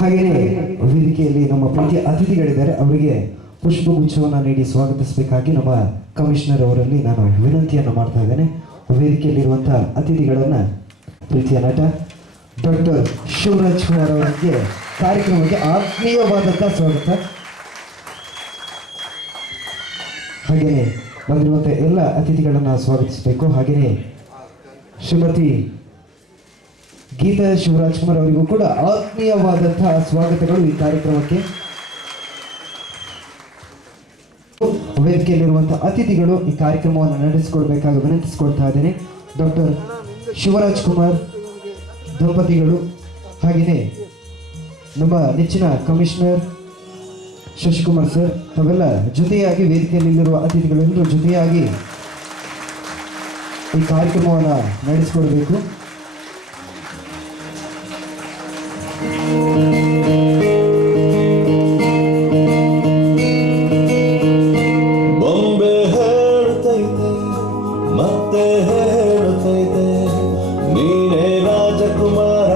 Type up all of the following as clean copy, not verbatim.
ಹಾಗೆಯೇ ವೇದಿಕೆಯಲ್ಲಿ ನಮ್ಮ ಪ್ರೀತಿಯ ಅತಿಥಿಗಳಿದ್ದಾರೆ, ಅವರಿಗೆ ಪುಷ್ಪಗುಚ್ಛವನ್ನು ನೀಡಿ ಸ್ವಾಗತಿಸಬೇಕಾಗಿ ನಮ್ಮ ಕಮಿಷನರ್ ಅವರಲ್ಲಿ ನಾನು ವಿನಂತಿಯನ್ನು ಮಾಡ್ತಾ ಇದ್ದೇನೆ. ವೇದಿಕೆಯಲ್ಲಿರುವಂತಹ ಅತಿಥಿಗಳನ್ನು ಪ್ರೀತಿಯ ನಟ ಡಾಕ್ಟರ್ ಶಿವರಾಜ್ ಕುಮಾರ್ ಅವರಿಗೆ ಕಾರ್ಯಕ್ರಮಕ್ಕೆ ಆತ್ಮೀಯವಾದಂತಹ ಸ್ವಾಗತ. ಹಾಗೆಯೇ ಬಂದಿರುವಂತಹ ಎಲ್ಲ ಅತಿಥಿಗಳನ್ನು ಸ್ವಾಗತಿಸಬೇಕು. ಹಾಗೆಯೇ ಶ್ರೀಮತಿ ಗೀತಾ ಶಿವರಾಜ್ ಕುಮಾರ್ ಅವರಿಗೂ ಕೂಡ ಆತ್ಮೀಯವಾದಂತಹ ಸ್ವಾಗತಗಳು ಈ ಕಾರ್ಯಕ್ರಮಕ್ಕೆ. ವೇದಿಕೆಯಲ್ಲಿರುವಂತಹ ಅತಿಥಿಗಳು ಈ ಕಾರ್ಯಕ್ರಮವನ್ನು ನಡೆಸಿಕೊಳ್ಬೇಕಾಗಿ ವಿನಂತಿಸಿಕೊಳ್ತಾ ಇದ್ದೇನೆ. ಡಾಕ್ಟರ್ ಶಿವರಾಜ್ ಕುಮಾರ್ ದಂಪತಿಗಳು, ಹಾಗೆಯೇ ನಮ್ಮ ನೆಚ್ಚಿನ ಕಮಿಷನರ್ ಶಶಿಕುಮಾರ್ ಸರ್, ತಾವೆಲ್ಲ ಜೊತೆಯಾಗಿ ವೇದಿಕೆಯಲ್ಲಿರುವ ಅತಿಥಿಗಳೆಲ್ಲರೂ ಜೊತೆಯಾಗಿ ಈ ಕಾರ್ಯಕ್ರಮವನ್ನು ನಡೆಸಿಕೊಡಬೇಕು. ಬೊಂಬೆ ಹೇಳುತ್ತೈತೆ ಮತ್ತೆ ಹೇಳುತ್ತೈತೆ ನೀನೇ ರಾಜಕುಮಾರ,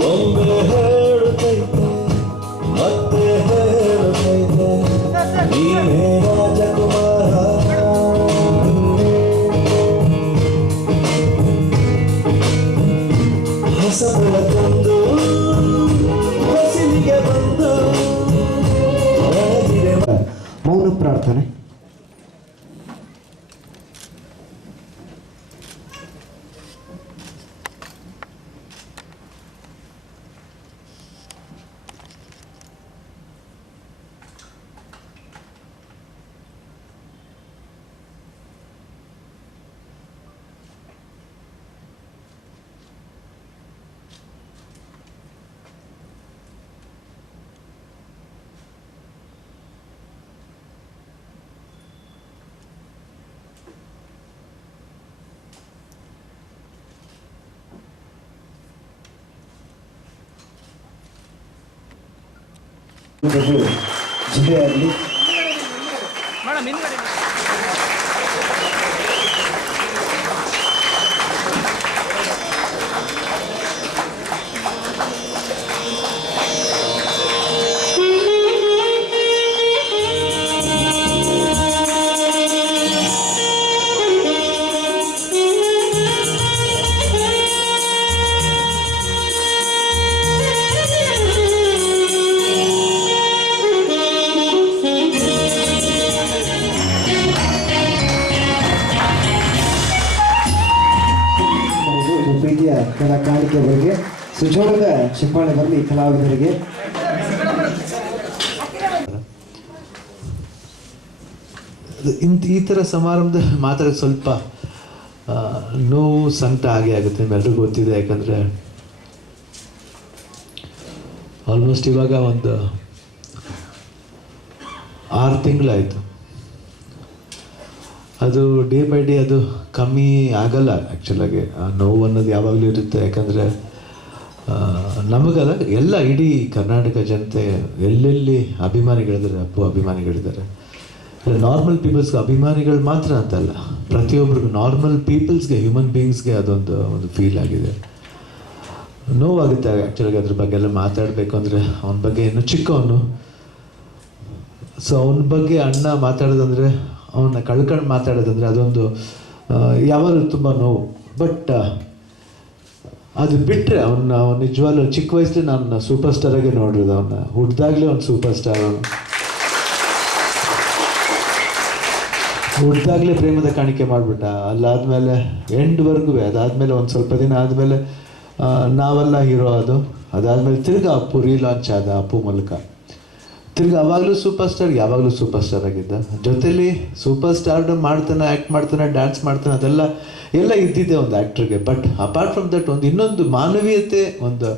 ಬೊಂಬೆ ಹೇಳುತ್ತೈತೆ ಮತ್ತೆ ಹೇಳುತ್ತೈತೆ ನೀನೇ ರಾಜಕುಮಾರ, ಹೊಸ ಬೆಳಕೊಂದು ಹೊಸಿಲಿಗೆ ಬಂದು ಮೌನ ಪ್ರಾರ್ಥನೆ. ಜೊತೆಯಾಗಲಿ. ಪ್ರೀತಿಯ ಕಲಾ ಕಾಣಿಕೆಗಳಿಗೆ ಸುಜೋರದ ಚಪ್ಪಾಳೆ ಬರಲಿ ಕಲಾವಿದರಿಗೆ. ಈ ಥರ ಸಮಾರಂಭದ ಮಾತಾಡೋದು ಸ್ವಲ್ಪ ನೋವು ಸಂಕಟ ಆಗೇ ಆಗುತ್ತೆ, ನಿಮ್ಮೆಲ್ರಿಗೂ ಗೊತ್ತಿದೆ. ಯಾಕಂದರೆ ಆಲ್ಮೋಸ್ಟ್ ಇವಾಗ ಒಂದು 6 ತಿಂಗಳಾಯಿತು. ಅದು ಡೇ ಬೈ ಡೇ ಅದು ಕಮ್ಮಿ ಆಗಲ್ಲ. ಆ್ಯಕ್ಚುಲಾಗಿ ಆ ನೋವು ಅನ್ನೋದು ಯಾವಾಗಲೂ ಇರುತ್ತೆ. ಯಾಕಂದರೆ ನಮಗಲ್ಲ, ಎಲ್ಲ ಇಡೀ ಕರ್ನಾಟಕ ಜನತೆ ಎಲ್ಲೆಲ್ಲಿ ಅಭಿಮಾನಿಗಳಿದ್ದಾರೆ, ಅಪ್ಪು ಅಭಿಮಾನಿಗಳಿದ್ದಾರೆ. ನಾರ್ಮಲ್ ಪೀಪಲ್ಸ್ಗೆ ಅಭಿಮಾನಿಗಳು ಮಾತ್ರ ಅಂತಲ್ಲ, ಪ್ರತಿಯೊಬ್ಬರಿಗೂ ನಾರ್ಮಲ್ ಪೀಪಲ್ಸ್ಗೆ, ಹ್ಯೂಮನ್ ಬೀಯಿಂಗ್ಸ್ಗೆ ಒಂದು ಫೀಲ್ ಆಗಿದೆ. ನೋವಾಗುತ್ತೆ ಆ್ಯಕ್ಚುಲಾಗಿ ಅದ್ರ ಬಗ್ಗೆ ಎಲ್ಲ ಮಾತಾಡಬೇಕು ಅಂದರೆ. ಅವನ ಬಗ್ಗೆ ಇನ್ನೂ ಚಿಕ್ಕವನು, ಸೊ ಅವನ ಬಗ್ಗೆ ಅಣ್ಣ ಮಾತಾಡೋದಂದರೆ, ಅವನ್ನ ಕಳ್ಕೊಂಡು ಮಾತಾಡೋದಂದರೆ ಅದೊಂದು ಯಾವಾಗಲೂ ತುಂಬ ನೋವು. ಬಟ್ ಅದು ಬಿಟ್ಟರೆ ಅವನ್ನ ನಿಜವಾಗ್ಲೂ ಚಿಕ್ಕ ವಯಸ್ಸಲ್ಲಿ ನಾನು ಸೂಪರ್ ಸ್ಟಾರಾಗೆ ನೋಡಿರೋದು. ಅವನ್ನ ಹುಟ್ಟಿದಾಗಲೇ ಒಂದು ಸೂಪರ್ ಸ್ಟಾರ್. ಹುಟ್ಟಿದಾಗಲೇ ಪ್ರೇಮದ ಕಾಣಿಕೆ ಮಾಡಿಬಿಟ್ಟ. ಅಲ್ಲಾದಮೇಲೆ ಎಂಡ್ವರೆಗೂ, ಅದಾದಮೇಲೆ ಒಂದು ಸ್ವಲ್ಪ ದಿನ ಆದಮೇಲೆ ನಾವೆಲ್ಲ ಹೀರೋ ಅದಾದಮೇಲೆ ತಿರ್ಗಿ ಅಪ್ಪು ರೀಲಾಂಚ್ ಆದ, ಅಪ್ಪು ಮೂಲಕ ತಿರ್ಗಿ ಅವಾಗಲೂ ಸೂಪರ್ ಸ್ಟಾರ್, ಯಾವಾಗಲೂ ಸೂಪರ್ ಸ್ಟಾರ್ ಆಗಿದ್ದ. ಜೊತೆಲಿ ಸೂಪರ್ ಸ್ಟಾರ್ಡ್ ಮಾಡ್ತಾನೆ, ಆ್ಯಕ್ಟ್ ಮಾಡ್ತಾನೆ, ಡ್ಯಾನ್ಸ್ ಮಾಡ್ತಾನೆ, ಎಲ್ಲ ಇದ್ದಿದ್ದೆ ಒಂದು ಆ್ಯಕ್ಟ್ರಿಗೆ. ಬಟ್ ಅಪಾರ್ಟ್ ಫ್ರಮ್ ದಟ್ ಇನ್ನೊಂದು ಮಾನವೀಯತೆ, ಒಂದು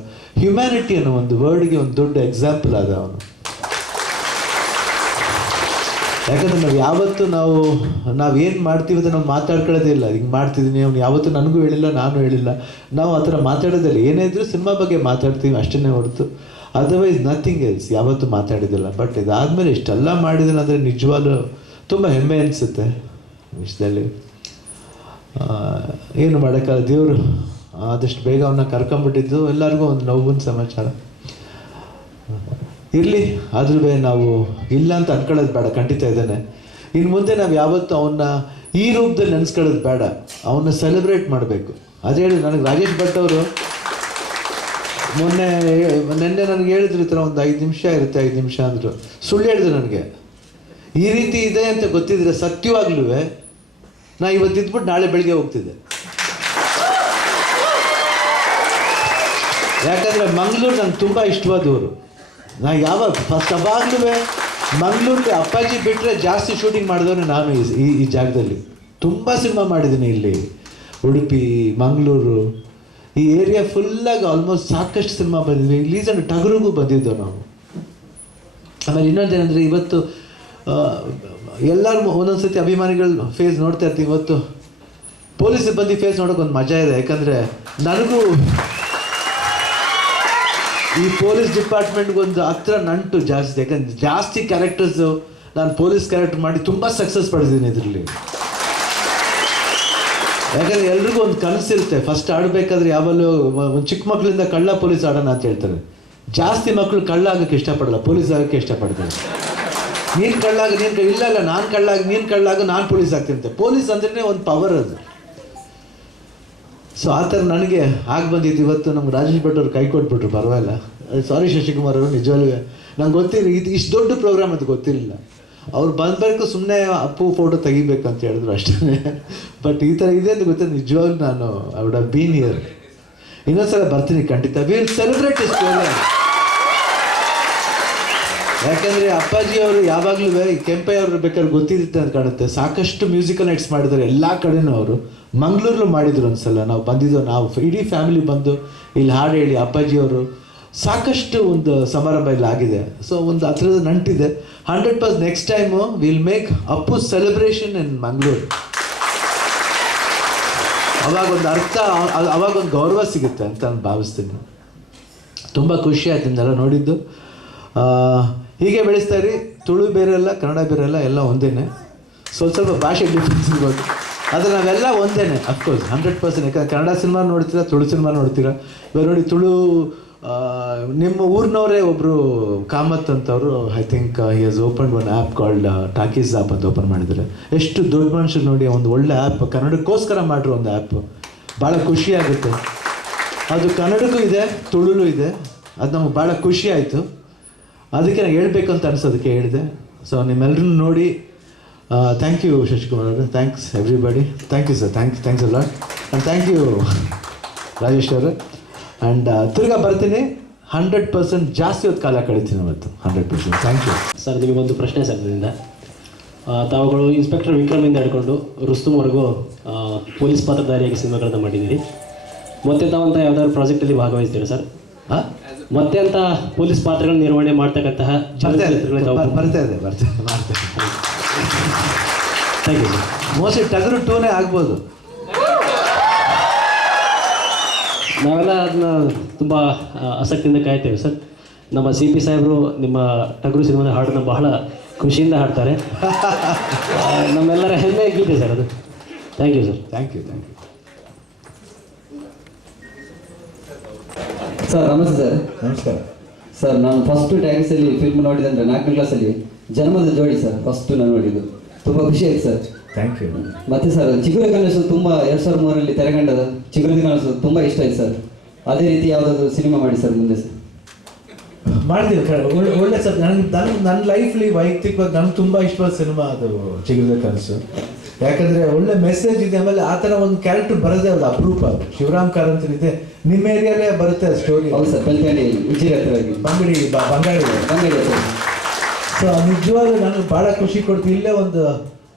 ಹ್ಯುಮ್ಯಾನಿಟಿ ಅನ್ನೋ ಒಂದು ವರ್ಡ್ಗೆ ಒಂದು ದೊಡ್ಡ ಎಕ್ಸಾಂಪಲ್ ಆದ ಅವನು. ಯಾಕಂದರೆ ನಾವೇನು ಮಾಡ್ತೀವಿ ಅಂತ ನಾವು ಮಾತಾಡ್ಕೊಳ್ಳೋದೇ ಇಲ್ಲ. ಹಿಂಗೆ ಮಾಡ್ತಿದ್ದೀನಿ, ಅವ್ನು ಯಾವತ್ತೂ ನನಗೂ ಹೇಳಿಲ್ಲ, ನಾನು ಹೇಳಿಲ್ಲ. ನಾವು ಆ ಥರ ಮಾತಾಡೋದಿಲ್ಲ. ಏನೇ ಇದ್ರೂ ಸಿನಿಮಾ ಬಗ್ಗೆ ಮಾತಾಡ್ತೀವಿ ಅಷ್ಟೇ ಹೊರತು ಅದರ್ವೈಸ್ ನಥಿಂಗ್ ಎಲ್ಸ್ ಯಾವತ್ತೂ ಮಾತಾಡಿದ್ದಿಲ್ಲ. ಬಟ್ ಇದಾದಮೇಲೆ ಇಷ್ಟೆಲ್ಲ ಮಾಡಿದ್ದೀನಿ ಅಂದರೆ ನಿಜವಾಗ್ಲೂ ತುಂಬ ಹೆಮ್ಮೆ ಅನಿಸುತ್ತೆ ವಿಷಯದಲ್ಲಿ. ಏನು ಮಾಡೋಕ್ಕಲ್ಲ, ದೇವರು ಆದಷ್ಟು ಬೇಗ ಅವನ್ನ ಕರ್ಕೊಂಬಿಟ್ಟಿದ್ದು ಎಲ್ಲರಿಗೂ ಒಂದು ನೋವಿನ ಸಮಾಚಾರ. ಇರಲಿ, ಆದ್ರೂ ನಾವು ಇಲ್ಲ ಅಂತ ಅನ್ಕೊಳ್ಳೋದು ಬೇಡ, ಖಂಡಿತ ಇದ್ದಾನೆ. ಇನ್ನು ಮುಂದೆ ನಾವು ಯಾವತ್ತೂ ಅವನ್ನ ಈ ರೂಪದಲ್ಲಿ ನೆನೆಸ್ಕೊಳ್ಳೋದು ಬೇಡ, ಅವನ್ನ ಸೆಲೆಬ್ರೇಟ್ ಮಾಡಬೇಕು. ಅದೇ ಹೇಳಿ, ನನಗೆ ರಾಜೇಶ್ ಭಟ್ ಅವರು ನೆನ್ನೆ ನನಗೆ ಹೇಳಿದ್ರು, ಈ ಥರ ಒಂದು 5 ನಿಮಿಷ ಇರುತ್ತೆ, 5 ನಿಮಿಷ ಅಂದರು. ಸುಳ್ಳು ಹೇಳಿದ್ರು ನನಗೆ. ಈ ರೀತಿ ಇದೆ ಅಂತ ಗೊತ್ತಿದ್ರೆ ಸತ್ಯವಾಗ್ಲೂ ನಾ ಇವತ್ತು ಇದ್ಬಿಟ್ಟು ನಾಳೆ ಬೆಳಿಗ್ಗೆ ಹೋಗ್ತಿದ್ದೆ. ಯಾಕಂದರೆ ಮಂಗಳೂರು ನಂಗೆ ತುಂಬ ಇಷ್ಟವಾದವರು. ನಾ ಯಾವಾಗ ಫಸ್ಟ್ ಅವಾಗಲೂ ಮಂಗಳೂರಿಗೆ ಅಪ್ಪಾಜಿ ಬಿಟ್ಟರೆ ಜಾಸ್ತಿ ಶೂಟಿಂಗ್ ಮಾಡಿದವನು ನಾನು ಈ ಜಾಗದಲ್ಲಿ. ತುಂಬ ಸಿನಿಮಾ ಮಾಡಿದ್ದೀನಿ ಇಲ್ಲಿ, ಉಡುಪಿ, ಮಂಗಳೂರು, ಈ ಏರಿಯಾ ಫುಲ್ಲಾಗಿ ಆಲ್ಮೋಸ್ಟ್ ಸಾಕಷ್ಟು ಸಿನಿಮಾ ಬಂದಿದ್ವಿ. ರೀಸೆಂಟ್ ಟಗರಿಗೂ ಬಂದಿದ್ದೆವು ನಾವು. ಆಮೇಲೆ ಇನ್ನೊಂದೇನೆಂದರೆ, ಇವತ್ತು ಎಲ್ಲರೂ ಒಂದೊಂದು ಸತಿ ಅಭಿಮಾನಿಗಳು ಫೇಸ್ ನೋಡ್ತಾ ಇರ್ತೀವಿ. ಇವತ್ತು ಪೊಲೀಸ್ ಸಿಬ್ಬಂದಿ ಫೇಸ್ ನೋಡೋಕೆ ಒಂದು ಮಜಾ ಇದೆ. ಯಾಕಂದರೆ ನನಗೂ ಈ ಪೊಲೀಸ್ ಡಿಪಾರ್ಟ್ಮೆಂಟ್ಗೊಂದು ಹತ್ರ ನಂಟು ಜಾಸ್ತಿ. ಯಾಕಂದ್ರೆ ಜಾಸ್ತಿ ಕ್ಯಾರೆಕ್ಟರ್ಸು ನಾನು ಪೊಲೀಸ್ ಕ್ಯಾರೆಕ್ಟರ್ ಮಾಡಿ ತುಂಬ ಸಕ್ಸಸ್ ಪಡೆದಿದ್ದೀನಿ ಇದರಲ್ಲಿ. ಯಾಕಂದರೆ ಎಲ್ರಿಗೂ ಒಂದು ಕನಸಿರುತ್ತೆ, ಫಸ್ಟ್ ಆಡಬೇಕಾದ್ರೆ ಯಾವಾಗಲೂ ಒಂದು ಚಿಕ್ಕ ಮಕ್ಕಳಿಂದ ಕಳ್ಳ ಪೊಲೀಸ್ ಆಡೋಣ ಅಂತ ಹೇಳ್ತಾರೆ. ಜಾಸ್ತಿ ಮಕ್ಕಳು ಕಳ್ಳ ಆಗೋಕ್ಕೆ ಇಷ್ಟಪಡಲ್ಲ, ಪೊಲೀಸ್ ಆಗೋಕ್ಕೆ ಇಷ್ಟಪಡ್ತಾರೆ. ನೀನು ಕಳ್ಳಾಗ, ಇಲ್ಲ ನಾನು ಕಳ್ಳಾಗ, ನೀನು ಕಳ್ಳಾಗ, ನಾನು ಪೊಲೀಸ್ ಆಗ್ತೀನಿ. ಪೊಲೀಸ್ ಅಂದ್ರೆ ಒಂದು ಪವರ್ ಅದು. ಸೊ ಆ ಥರ ನನಗೆ ಆಗಿ ಬಂದಿದ್ದು. ಇವತ್ತು ನಮ್ಗೆ ರಾಜೇಶ್ ಭಟ್ ಅವ್ರು ಕೈ ಕೊಟ್ಬಿಟ್ರು, ಪರವಾಗಿಲ್ಲ. ಸಾರಿ ಶಶಿಕುಮಾರ್ ಅವರು, ನಿಜವಾಗ್ಲೂ ನಂಗೆ ಗೊತ್ತಿರಲಿಲ್ಲ ಇದು ಇಷ್ಟು ದೊಡ್ಡ ಪ್ರೋಗ್ರಾಮ್ ಅಂತ ಗೊತ್ತಿರಲಿಲ್ಲ. ಅವ್ರು ಬಂದಬೇಕು, ಸುಮ್ಮನೆ ಅಪ್ಪು ಫೋಟೋ ತೆಗಿಬೇಕು ಅಂತ ಹೇಳಿದ್ರು ಅಷ್ಟೇ. ಬಟ್ ಈ ಥರ ಇದೆ ಅಂತ ಗೊತ್ತಿಲ್ಲ. ನಿಜವಾಗ್ಲೂ ನಾನು I would have been here. ಇನ್ನೊಂದ್ಸಲ ಬರ್ತೀನಿ ಖಂಡಿತ. We will celebrate this programme. ಯಾಕಂದರೆ ಅಪ್ಪಾಜಿ ಅವರು ಯಾವಾಗಲೂ ಕೆಂಪಯ್ಯ ಅವರು ಬೇಕಾದ್ರೆ ಗೊತ್ತಿರುತ್ತೆ ಅಂತ ಕಾಣುತ್ತೆ, ಸಾಕಷ್ಟು ಮ್ಯೂಸಿಕಲ್ ನೈಟ್ಸ್ ಮಾಡಿದ್ದಾರೆ ಎಲ್ಲ ಕಡೆನೂ. ಅವರು ಮಂಗಳೂರಲ್ಲೂ ಮಾಡಿದ್ರು ಒಂದ್ಸಲ. ನಾವು ಬಂದಿದ್ದು, ನಾವು ಇಡೀ ಫ್ಯಾಮಿಲಿ ಬಂದು ಇಲ್ಲಿ ಹಾಡು ಹೇಳಿ, ಅಪ್ಪಾಜಿಯವರು ಸಾಕಷ್ಟು ಒಂದು ಸಮಾರಂಭ ಇಲ್ಲಿ ಆಗಿದೆ. ಸೊ ಒಂದು ಆ ಥರದ ನಂಟಿದೆ. 100% next time will make up celebration in Mangaluru. ಅವಾಗೊಂದು ಅರ್ಥ, ಅವಾಗೊಂದು ಗೌರವ ಸಿಗುತ್ತೆ ಅಂತ ನಾನು ಭಾವಿಸ್ತೀನಿ. ತುಂಬ ಖುಷಿ ಆಯ್ತು ನಿಮ್ಮೆಲ್ಲ ನೋಡಿದ್ದು. ಹೀಗೆ ಬೆಳೆಸ್ತಾ ಇರಿ. ತುಳು ಬೇರೆ ಅಲ್ಲ, ಕನ್ನಡ ಬೇರೆ ಅಲ್ಲ, ಎಲ್ಲ ಒಂದೇನೆ. ಸ್ವಲ್ಪ ಭಾಷೆ ಡಿಫ್ರೆನ್ಸ್ ಇರ್ಬೋದು, ಆದರೆ ನಾವೆಲ್ಲ ಒಂದೇನೆ. ಅಫ್ಕೋರ್ಸ್ 100%. ಯಾಕಂದ್ರೆ ಕನ್ನಡ ಸಿನಿಮಾ ನೋಡ್ತೀರಾ, ತುಳು ಸಿನಿಮಾ ನೋಡ್ತೀರಾ. ಇವಾಗ ನೋಡಿ, ತುಳು ನಿಮ್ಮ ಊರಿನವರೇ ಒಬ್ಬರು ಕಾಮತ್ ಅಂತವರು, I think he has open one app called talkies app ಅಂತ ಓಪನ್ ಮಾಡಿದ್ದಾರೆ. ಎಷ್ಟು ದೊಡ್ಡ ಮನುಷ್ಯರು ನೋಡಿ, ಒಂದು ಒಳ್ಳೆ ಆ್ಯಪ್ ಕನ್ನಡಕ್ಕೋಸ್ಕರ ಮಾಡಿರೋ ಒಂದು ಆ್ಯಪ್. ಭಾಳ ಖುಷಿಯಾಗುತ್ತೆ. ಅದು ಕನ್ನಡಕ್ಕೂ ಇದೆ, ತುಳುಲೂ ಇದೆ. ಅದು ನಮಗೆ ಭಾಳ ಖುಷಿ ಆಯಿತು. ಅದಕ್ಕೆ ನಾನು ಹೇಳ್ಬೇಕು ಅಂತ ಅನಿಸೋದಕ್ಕೆ ಹೇಳಿದೆ. ಸೊ ನಿಮ್ಮೆಲ್ಲರೂ ನೋಡಿ, ಥ್ಯಾಂಕ್ ಯು ಶಶಿಕುಮಾರ್ ಅವರು, thanks everybody. Thank you sir, thanks ಅಲ್ಲ. ಆ್ಯಂಡ್ ಥ್ಯಾಂಕ್ ಯು ರಾಜೇಶ್ ಅವರು. ಆ್ಯಂಡ್ ತಿರ್ಗಾ ಬರ್ತೀನಿ. 100% ಜಾಸ್ತಿ ಹೊತ್ತು ಕಾಲ ಕಳಿತೀನಿ ಇವತ್ತು. 100%. Thank you sir. ನಿಮಗೊಂದು ಪ್ರಶ್ನೆ ಸರ್ ನನ್ನಿಂದ. ತಾವುಗಳು ಇನ್ಸ್ಪೆಕ್ಟರ್ ವಿಕ್ರಮಿಂದ ಹಿಡ್ಕೊಂಡು ರುಸ್ತುಮ್ವರೆಗೂ ಪೊಲೀಸ್ ಪಾತ್ರಧಾರಿಯಾಗಿ ಸಿನಿಮಾಗಳನ್ನ ಮಾಡಿದ್ದೀರಿ. ಮತ್ತೆ ತಾವಂತ ಯಾವ್ದಾದ್ರು ಪ್ರಾಜೆಕ್ಟಲ್ಲಿ ಭಾಗವಹಿಸ್ತೀರಾ ಸರ್? ಮತ್ತೆ ಅಂತ ಪೊಲೀಸ್ ಪಾತ್ರಗಳನ್ನ ನಿರ್ವಹಣೆ ಮಾಡ್ತಕ್ಕಂತಹ ಬರ್ತಾ ಇದೆ. Thank you sir. ಮೋಸ್ಟ್ಲಿ ಟಗರು 2ನೇ ಆಗ್ಬೋದು. ನಾವೆಲ್ಲ ಅದನ್ನ ತುಂಬ ಆಸಕ್ತಿಯಿಂದ ಕಾಯ್ತೇವೆ ಸರ್. ನಮ್ಮ CP ಸಾಹೇಬರು ನಿಮ್ಮ ಟಗರು ಸಿನಿಮಾದ ಹಾಡನ್ನು ಬಹಳ ಖುಷಿಯಿಂದ ಹಾಡ್ತಾರೆ. ನಮ್ಮೆಲ್ಲರ ಹೆಮ್ಮೆ ಗೀತೆ ಸರ್ ಅದು. Thank you sir. Thank you. Sir ನಮಸ್ತೆ ಸರ್. ನಮಸ್ಕಾರ ಸರ್, ನಾನು ಫಸ್ಟ್ ಟ್ಯಾಕ್ಸಲ್ಲಿ ಫಿಲ್ಮ್ ನೋಡಿದಂದ್ರೆ 4ನೇ ಕ್ಲಾಸಲ್ಲಿ ಜನ್ಮದ ಜೋಡಿ ಸರ್ ಫಸ್ಟ್ ನಾನು ನೋಡಿದ್ದು. ತುಂಬ ಖುಷಿ ಆಯ್ತು ಸರ್. Thank you. ಮತ್ತೆ ಸರ್, ಚಿಗುರು ಕನಸು ತುಂಬ 2003ರಲ್ಲಿ ತೆರೆಗಂಡದ ಚಿಗುರು ಕನಸು ತುಂಬ ಇಷ್ಟ ಆಯ್ತು ಸರ್. ಅದೇ ರೀತಿ ಯಾವುದಾದ್ರು ಸಿನಿಮಾ ಮಾಡಿ ಸರ್ ಮುಂದೆ ಸರ್. ಮಾಡ್ತೀನಿ. ಒಳ್ಳೆ ಸರ್. ನನ್ನ ಲೈಫ್ಲಿ ವೈಯಕ್ತಿಕವಾಗಿ ನನಗೆ ತುಂಬ ಇಷ್ಟವಾದ ಸಿನಿಮಾ ಅದು ಚಿಗುರದ ಕನಸು. ಯಾಕಂದರೆ ಒಳ್ಳೆ ಮೆಸೇಜ್ ಇದೆ. ಆಮೇಲೆ ಆ ಥರ ಒಂದು ಕ್ಯಾರೆಕ್ಟರ್ ಬರೋದೇ ಅದು ಅಪರೂಪ. ಅದು ಶಿವರಾಮ್ ಕಾರಂತ್ ಇದೆ, ನಿಮ್ಮ ಏರಿಯಾಲೇ ಬರುತ್ತೆ ಸ್ಟೋರಿ. ಹೌದು ಸರ್, ಪಂಚಾಣಿ ಉಜಿರೆ ಹತ್ತಿರವಾಗಿ ಬಂಗಾಳಿ. ಸರ್. ಸೊ ನಿಜವಾಗ್ಲೂ ನನಗೆ ಭಾಳ ಖುಷಿ ಕೊಡ್ತು. ಇಲ್ಲೇ ಒಂದು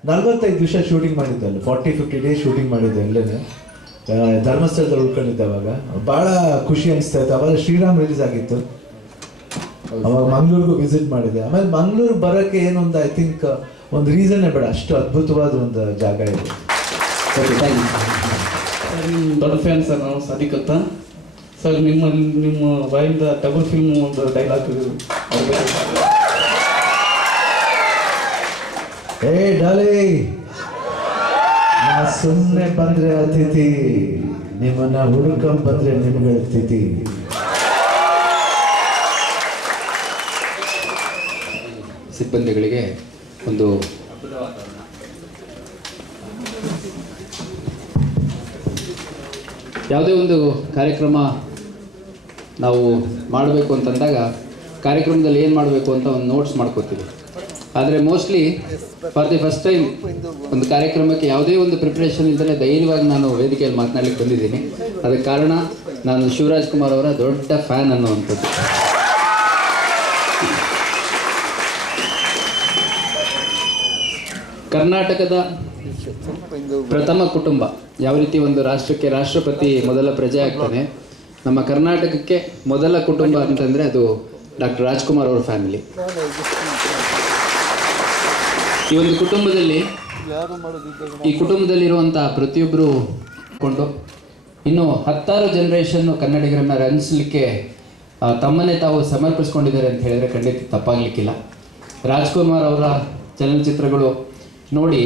45 ದಿವಸ ಶೂಟಿಂಗ್ ಮಾಡಿದ್ದೆ, ಅಲ್ಲಿ 40-50 ಡೇಸ್ ಶೂಟಿಂಗ್ ಮಾಡಿದ್ದೆ. ಅಲ್ಲೇ ಧರ್ಮಸ್ಥಳದಲ್ಲಿ ಉಳ್ಕೊಂಡಿದ್ದೆ. ಅವಾಗ ಭಾಳ ಖುಷಿ ಅನಿಸ್ತಾ ಇತ್ತು. ಅವಾಗ ಶ್ರೀರಾಮ್ ರಿಲೀಸ್ ಆಗಿತ್ತು. ಅವಾಗ ಮಂಗಳೂರಿಗೂ ವಿಸಿಟ್ ಮಾಡಿದೆ. ಆಮೇಲೆ ಮಂಗಳೂರು ಬರೋಕ್ಕೆ ಏನೊಂದು ಐ ಥಿಂಕ್ ಒಂದು ರೀಸನ್ನೇ ಬೇಡ, ಅಷ್ಟು ಅದ್ಭುತವಾದ ಒಂದು ಜಾಗ ಇದೆ. Okay, thank you. ನಿಮ್ಮ ದೊಡ್ಡ ಫ್ಯಾನ್ ಸರ್ ನಾವು, ಸಾದಿಕ್ ಅಂತ ಸರ್. ನಿಮ್ಮ ಬಾಯಿಂದ ಟಗರು ಫಿಲ್ಮ್ ಒಂದು ಡೈಲಾಗ್ ಏ ಡಾಲಿ, ಸುಮ್ಮನೆ ಬಂದ್ರೆ ಅತಿಥಿ, ನಿಮ್ಮನ್ನ ಹುಡುಕೊಂಡ್ ಬಂದ್ರೆ ನಿಮ್ಗಳ ತಿಥಿ. ಸಿಬ್ಬಂದಿಗಳಿಗೆ ಒಂದು ಯಾವುದೇ ಒಂದು ಕಾರ್ಯಕ್ರಮ ನಾವು ಮಾಡಬೇಕು ಅಂತಂದಾಗ ಕಾರ್ಯಕ್ರಮದಲ್ಲಿ ಏನು ಮಾಡಬೇಕು ಅಂತ ಒಂದು ನೋಟ್ಸ್ ಮಾಡ್ಕೋತೀವಿ. ಆದರೆ mostly for the first time ಒಂದು ಕಾರ್ಯಕ್ರಮಕ್ಕೆ ಯಾವುದೇ ಒಂದು ಪ್ರಿಪ್ರೇಷನ್ ಇಲ್ಲದೆ ಧೈರ್ಯವಾಗಿ ನಾನು ವೇದಿಕೆಯಲ್ಲಿ ಮಾತನಾಡಲಿಕ್ಕೆ ಬಂದಿದ್ದೀನಿ. ಅದಕ್ಕೆ ಕಾರಣ ನಾನು ಶಿವರಾಜ್ ಕುಮಾರ್ ಅವರ ದೊಡ್ಡ ಫ್ಯಾನ್ ಅನ್ನುವಂಥದ್ದು. ಕರ್ನಾಟಕದ ಪ್ರಥಮ ಕುಟುಂಬ ಯಾವ ರೀತಿ ಒಂದು ರಾಷ್ಟ್ರಕ್ಕೆ ರಾಷ್ಟ್ರಪತಿ ಮೊದಲ ಪ್ರಜೆ ಆಗ್ತಾನೆ, ನಮ್ಮ ಕರ್ನಾಟಕಕ್ಕೆ ಮೊದಲ ಕುಟುಂಬ ಅಂತಂದರೆ ಅದು ಡಾಕ್ಟರ್ ರಾಜ್ಕುಮಾರ್ ಅವರ ಫ್ಯಾಮಿಲಿ. ಈ ಒಂದು ಕುಟುಂಬದಲ್ಲಿರುವಂಥ ಪ್ರತಿಯೊಬ್ಬರು ಕೊಂಡು ಇನ್ನು 10 ಜನರೇಷನ್ನು ಕನ್ನಡಿಗರನ್ನು ರಂಜಿಸಲಿಕ್ಕೆ ತಮ್ಮನ್ನೇ ತಾವು ಸಮರ್ಪಿಸ್ಕೊಂಡಿದ್ದಾರೆ ಅಂತ ಹೇಳಿದರೆ ಖಂಡಿತ ತಪ್ಪಾಗಲಿಕ್ಕಿಲ್ಲ. ರಾಜ್ಕುಮಾರ್ ಅವರ ಚಲನಚಿತ್ರಗಳು ನೋಡಿ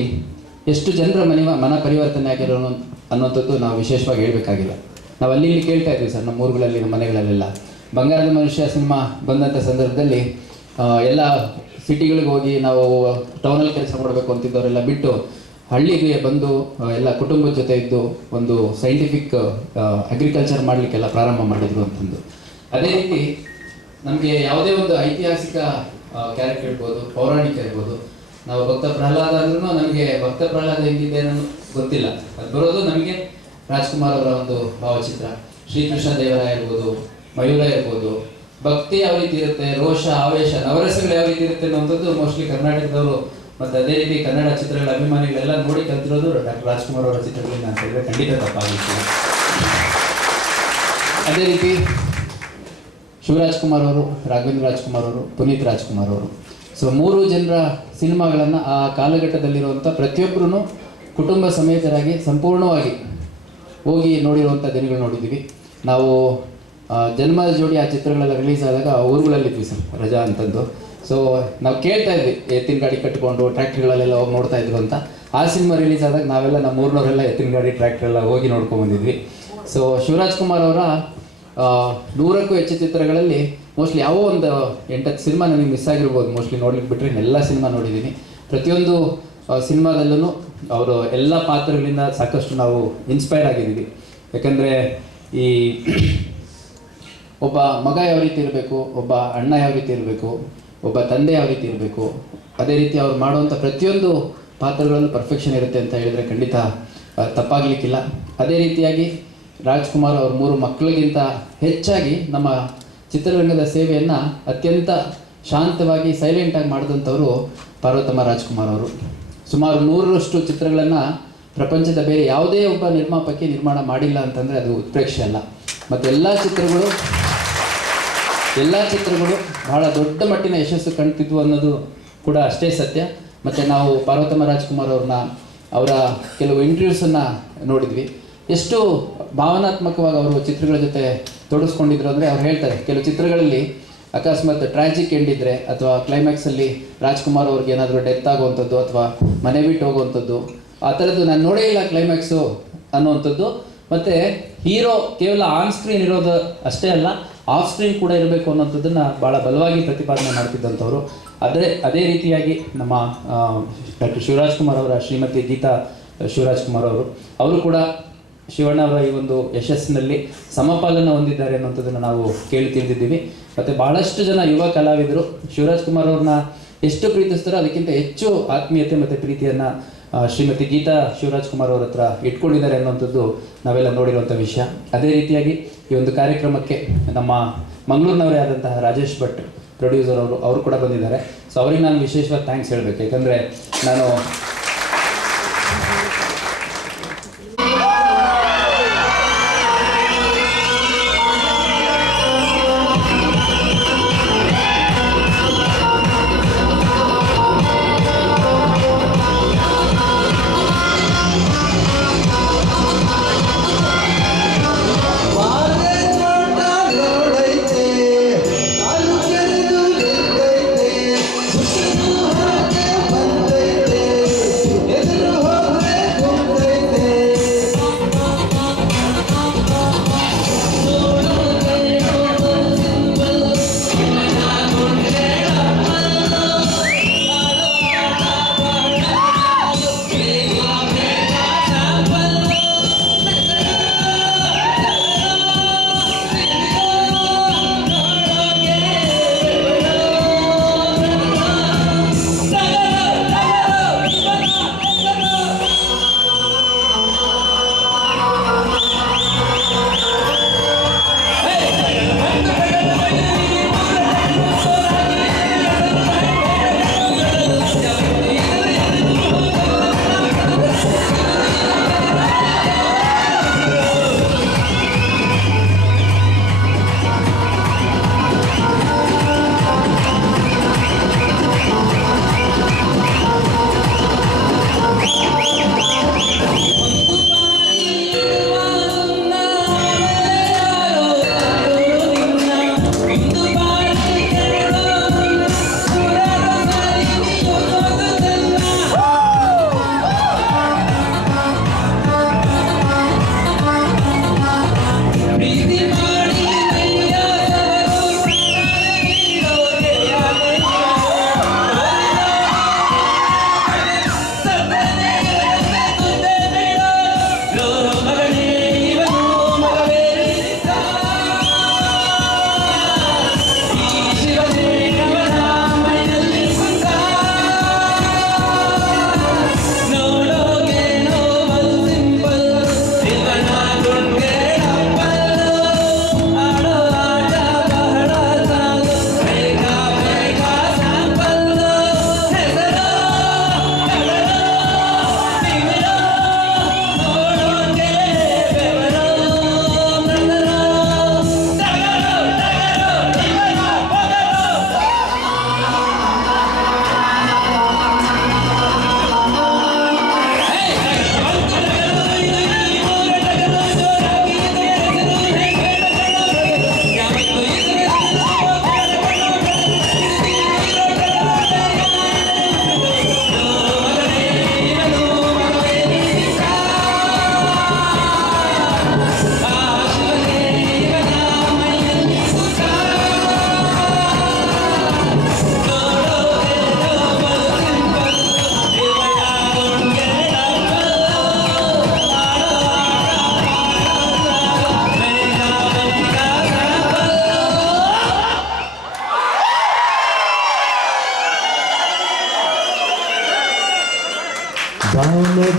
ಎಷ್ಟು ಜನರ ಮನ ಪರಿವರ್ತನೆ ಆಗಿರೋ ಅನ್ನೋಂಥದ್ದು ನಾವು ವಿಶೇಷವಾಗಿ ಹೇಳಬೇಕಾಗಿಲ್ಲ. ನಾವು ಅಲ್ಲಿ ಇಲ್ಲಿ ಕೇಳ್ತಾ ಇದ್ವಿ ಸರ್, ನಮ್ಮ ಊರುಗಳಲ್ಲಿ, ನಮ್ಮ ಮನೆಗಳಲ್ಲೆಲ್ಲ ಬಂಗಾರದ ಮನುಷ್ಯ ಸಿನಿಮಾ ಬಂದಂಥ ಸಂದರ್ಭದಲ್ಲಿ ಎಲ್ಲ ಸಿಟಿಗಳಿಗೆ ಹೋಗಿ ನಾವು ಟೌನಲ್ಲಿ ಕೆಲಸ ಮಾಡಬೇಕು ಅಂತಿದ್ದವರೆಲ್ಲ ಬಿಟ್ಟು ಹಳ್ಳಿಗೆ ಬಂದು ಎಲ್ಲ ಕುಟುಂಬದ ಜೊತೆ ಇದ್ದು ಒಂದು ಸೈಂಟಿಫಿಕ್ ಅಗ್ರಿಕಲ್ಚರ್ ಮಾಡಲಿಕ್ಕೆಲ್ಲ ಪ್ರಾರಂಭ ಮಾಡಿದ್ರು ಅಂತಂದು. ಅದೇ ರೀತಿ ನಮಗೆ ಯಾವುದೇ ಒಂದು ಐತಿಹಾಸಿಕ ಕ್ಯಾರೆಕ್ಟರ್ ಇರ್ಬೋದು, ಪೌರಾಣಿಕ ಇರ್ಬೋದು, ನಾವು ಭಕ್ತ ಪ್ರಹ್ಲಾದ ಅಂದ್ರೂ ನಮಗೆ ಭಕ್ತ ಪ್ರಹ್ಲಾದ ಹೆಂಗಿದೆ ಅನ್ನೋ ಗೊತ್ತಿಲ್ಲ. ಅದು ಬರೋದು ನಮಗೆ ರಾಜ್ಕುಮಾರ್ ಅವರ ಒಂದು ಭಾವಚಿತ್ರ. ಶ್ರೀಕೃಷ್ಣ ದೇವರಾಯ ಇರ್ಬೋದು, ಮಯೂರ ಇರ್ಬೋದು, ಭಕ್ತಿ ಯಾವ ರೀತಿ ಇರುತ್ತೆ, ರೋಷ, ಆವೇಶ, ನವರಸಗಳು ಯಾವ ರೀತಿ ಇರುತ್ತೆ ಅನ್ನೋಂಥದ್ದು ಮೋಸ್ಟ್ಲಿ ಕರ್ನಾಟಕದವರು ಮತ್ತು ಅದೇ ರೀತಿ ಕನ್ನಡ ಚಿತ್ರಗಳ ಅಭಿಮಾನಿಗಳೆಲ್ಲ ನೋಡಿ ಕಲ್ತಿರೋದು ಡಾಕ್ಟರ್ ರಾಜ್ಕುಮಾರ್ ಅವರ ಚಿತ್ರಗಳಿಂದ ಅಂತ ಹೇಳಿದ್ರೆ ಖಂಡಿತ ತಪ್ಪಾಗಿತ್ತು. ಅದೇ ರೀತಿ ಶಿವರಾಜ್ ಕುಮಾರ್ ಅವರು, ರಾಘವೇಂದ್ರ ರಾಜ್ಕುಮಾರ್ ಅವರು, ಪುನೀತ್ ರಾಜ್ಕುಮಾರ್ ಅವರು, ಸೊ 3 ಜನರ ಸಿನಿಮಾಗಳನ್ನು ಆ ಕಾಲಘಟ್ಟದಲ್ಲಿರುವಂಥ ಪ್ರತಿಯೊಬ್ಬರೂ ಕುಟುಂಬ ಸಮೇತರಾಗಿ ಸಂಪೂರ್ಣವಾಗಿ ಹೋಗಿ ನೋಡಿರುವಂಥ ದಿನಗಳು ನೋಡಿದ್ದೀವಿ ನಾವು. ಜನ್ಮದ ಜೋಡಿ ಆ ಚಿತ್ರಗಳೆಲ್ಲ ರಿಲೀಸ್ ಆದಾಗ ಊರುಗಳಲ್ಲಿದ್ವಿ ಸರ್, ರಜಾ ಅಂತಂದು. ಸೊ ನಾವು ಕೇಳ್ತಾ ಇದ್ವಿ, ಎತ್ತಿನ ಗಾಡಿ ಕಟ್ಟಿಕೊಂಡು ಟ್ರ್ಯಾಕ್ಟರ್ಗಳಲ್ಲೆಲ್ಲ ಹೋಗಿ ನೋಡ್ತಾ ಇದ್ರು ಅಂತ. ಆ ಸಿನಿಮಾ ರಿಲೀಸ್ ಆದಾಗ ನಾವೆಲ್ಲ ನಮ್ಮ ಊರಿನವರೆಲ್ಲ ಎತ್ತಿನ ಗಾಡಿ ಟ್ರ್ಯಾಕ್ಟರ್ ಎಲ್ಲ ಹೋಗಿ ನೋಡ್ಕೊಂಡ್ಬಂದಿದ್ವಿ. ಸೊ ಶಿವರಾಜ್ ಕುಮಾರ್ ಅವರ 100ಕ್ಕೂ ಹೆಚ್ಚು ಚಿತ್ರಗಳಲ್ಲಿ ಮೋಸ್ಟ್ಲಿ ಯಾವ ಒಂದು 8-10 ಸಿನಿಮಾ ನನಗೆ ಮಿಸ್ ಆಗಿರ್ಬೋದು, ಮೋಸ್ಟ್ಲಿ ನೋಡ್ಲಿಕ್ಕೆ ಬಿಟ್ಟರೆ ಎಲ್ಲ ಸಿನಿಮಾ ನೋಡಿದ್ದೀನಿ. ಪ್ರತಿಯೊಂದು ಸಿನಿಮಾದಲ್ಲೂ ಅವರು ಎಲ್ಲ ಪಾತ್ರಗಳಿಂದ ಸಾಕಷ್ಟು ನಾವು ಇನ್ಸ್ಪೈರ್ ಆಗಿದ್ದೀವಿ. ಯಾಕಂದರೆ ಈ ಒಬ್ಬ ಮಗ ಯಾವ ರೀತಿ ಇರಬೇಕು, ಒಬ್ಬ ಅಣ್ಣ ಯಾವ ರೀತಿ ಇರಬೇಕು, ಒಬ್ಬ ತಂದೆ ಯಾವ ರೀತಿ ಇರಬೇಕು, ಅದೇ ರೀತಿ ಅವ್ರು ಮಾಡುವಂಥ ಪ್ರತಿಯೊಂದು ಪಾತ್ರಗಳಲ್ಲೂ ಪರ್ಫೆಕ್ಷನ್ ಇರುತ್ತೆ ಅಂತ ಹೇಳಿದರೆ ಖಂಡಿತ ತಪ್ಪಾಗಲಿಕ್ಕಿಲ್ಲ. ಅದೇ ರೀತಿಯಾಗಿ ರಾಜ್ಕುಮಾರ್ ಅವ್ರ 3 ಮಕ್ಕಳಿಗಿಂತ ಹೆಚ್ಚಾಗಿ ನಮ್ಮ ಚಿತ್ರರಂಗದ ಸೇವೆಯನ್ನು ಅತ್ಯಂತ ಶಾಂತವಾಗಿ ಸೈಲೆಂಟಾಗಿ ಮಾಡಿದಂಥವರು ಪಾರ್ವತಮ್ಮ ರಾಜ್ಕುಮಾರ್ ಅವರು. ಸುಮಾರು 100ರಷ್ಟು ಚಿತ್ರಗಳನ್ನು ಪ್ರಪಂಚದ ಬೇರೆ ಯಾವುದೇ ಒಬ್ಬ ನಿರ್ಮಾಪಕಿ ನಿರ್ಮಾಣ ಮಾಡಿಲ್ಲ ಅಂತಂದರೆ ಅದು ಉತ್ಪ್ರೇಕ್ಷೆ ಅಲ್ಲ. ಮತ್ತು ಎಲ್ಲ ಚಿತ್ರಗಳು ಬಹಳ ದೊಡ್ಡ ಮಟ್ಟಿನ ಯಶಸ್ಸು ಕಾಣ್ತಿದ್ವು ಅನ್ನೋದು ಕೂಡ ಅಷ್ಟೇ ಸತ್ಯ. ಮತ್ತು ನಾವು ಪಾರ್ವತಮ್ಮ ರಾಜ್ಕುಮಾರ್ ಅವರ ಕೆಲವು ಇಂಟರ್ವ್ಯೂಸನ್ನು ನೋಡಿದ್ವಿ. ಎಷ್ಟು ಭಾವನಾತ್ಮಕವಾಗಿ ಅವರು ಚಿತ್ರಗಳ ಜೊತೆ ತೊಡಗಿಸ್ಕೊಂಡಿದ್ರು ಅಂದರೆ ಅವ್ರು ಹೇಳ್ತಾರೆ, ಕೆಲವು ಚಿತ್ರಗಳಲ್ಲಿ ಅಕಸ್ಮಾತ್ ಟ್ರಾಜಿಕ್ ಎಂಡ್ ಇದ್ದರೆ ಅಥವಾ ಕ್ಲೈಮ್ಯಾಕ್ಸಲ್ಲಿ ರಾಜ್ಕುಮಾರ್ ಅವ್ರಿಗೆ ಏನಾದರೂ ಡೆತ್ ಆಗುವಂಥದ್ದು ಅಥವಾ ಮನೆ ಬಿಟ್ಟು ಹೋಗುವಂಥದ್ದು, ಆ ಥರದ್ದು ನಾನು ನೋಡೇ ಇಲ್ಲ ಕ್ಲೈಮ್ಯಾಕ್ಸು ಅನ್ನುವಂಥದ್ದು. ಮತ್ತು ಹೀರೋ ಕೇವಲ ಆನ್ ಸ್ಕ್ರೀನ್ ಇರೋದು ಅಷ್ಟೇ ಅಲ್ಲ, ಆಫ್ ಸ್ಕ್ರೀನ್ ಕೂಡ ಇರಬೇಕು ಅನ್ನೋಂಥದ್ದನ್ನು ಭಾಳ ಬಲವಾಗಿ ಪ್ರತಿಪಾದನೆ ಮಾಡ್ತಿದ್ದಂಥವ್ರು. ಅದೇ ರೀತಿಯಾಗಿ ನಮ್ಮ ಡಾಕ್ಟರ್ ಶಿವರಾಜ್ ಕುಮಾರ್ ಅವರ ಶ್ರೀಮತಿ ಗೀತಾ ಶಿವರಾಜ್ ಕುಮಾರ್ ಅವರು ಕೂಡ ಶಿವಣ್ಣ ಅವರ ಈ ಒಂದು ಯಶಸ್ಸಿನಲ್ಲಿ ಸಮಪಾಲನ್ನು ಹೊಂದಿದ್ದಾರೆ ಅನ್ನೋಂಥದ್ದನ್ನು ನಾವು ಕೇಳಿ ತಿಳಿದಿದ್ದೀವಿ. ಮತ್ತು ಭಾಳಷ್ಟು ಜನ ಯುವ ಕಲಾವಿದರು ಶಿವರಾಜ್ ಕುಮಾರ್ ಅವ್ರನ್ನ ಎಷ್ಟು ಪ್ರೀತಿಸ್ತಾರೋ ಅದಕ್ಕಿಂತ ಹೆಚ್ಚು ಆತ್ಮೀಯತೆ ಮತ್ತು ಪ್ರೀತಿಯನ್ನು ಶ್ರೀಮತಿ ಗೀತಾ ಶಿವರಾಜ್ ಕುಮಾರ್ ಅವ್ರ ಹತ್ರ ಇಟ್ಕೊಂಡಿದ್ದಾರೆ ಅನ್ನೋಂಥದ್ದು ನಾವೆಲ್ಲ ನೋಡಿರುವಂಥ ವಿಷಯ. ಅದೇ ರೀತಿಯಾಗಿ ಈ ಒಂದು ಕಾರ್ಯಕ್ರಮಕ್ಕೆ ನಮ್ಮ ಮಂಗಳೂರಿನವರೇ ಆದಂತಹ ರಾಜೇಶ್ ಭಟ್ ಪ್ರೊಡ್ಯೂಸರ್ ಅವರು ಕೂಡ ಬಂದಿದ್ದಾರೆ. ಸೊ ಅವ್ರಿಗೆ ನಾನು ವಿಶೇಷವಾಗಿ ಥ್ಯಾಂಕ್ಸ್ ಹೇಳಬೇಕು. ಯಾಕಂದರೆ ನಾನು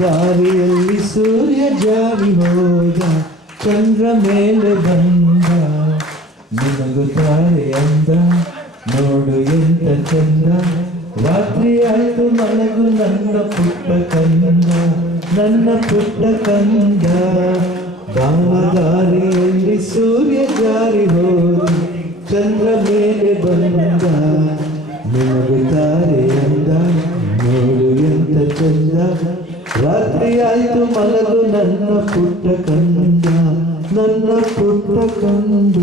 ದಾರಿಯಲ್ಲಿ ಸೂರ್ಯ ಜಾರಿ ಹೋದ, ಚಂದ್ರ ಮೇಲೆ ಬಂದ, ನಿನಗೂ ತಾರೆ ಅಂದ, ನೋಡು ಎಂತ ಚಂದ. ರಾತ್ರಿ ಆಯ್ತು ಮಲಗು ನನ್ನ ಪುಟ್ಟ ಕಂದ, ನನ್ನ ಪುಟ್ಟ ಕಂದ. ದಾರಿಯಲ್ಲಿ ಸೂರ್ಯ ಜಾರಿ ಹೋದ, ಚಂದ್ರ ಮೇಲೆ ಬಂದ, ನಿನಗೂ ತಾರೆ ಅಂದ, ನೋಡು ಎಂತ ಚಂದ. ರಾತ್ರಿ ಆಯ್ತು ಮಲಗು ನನ್ನ ಪುಟ್ಟ ಕಂದ, ನನ್ನ ಪುಟ್ಟ ಕಂದ.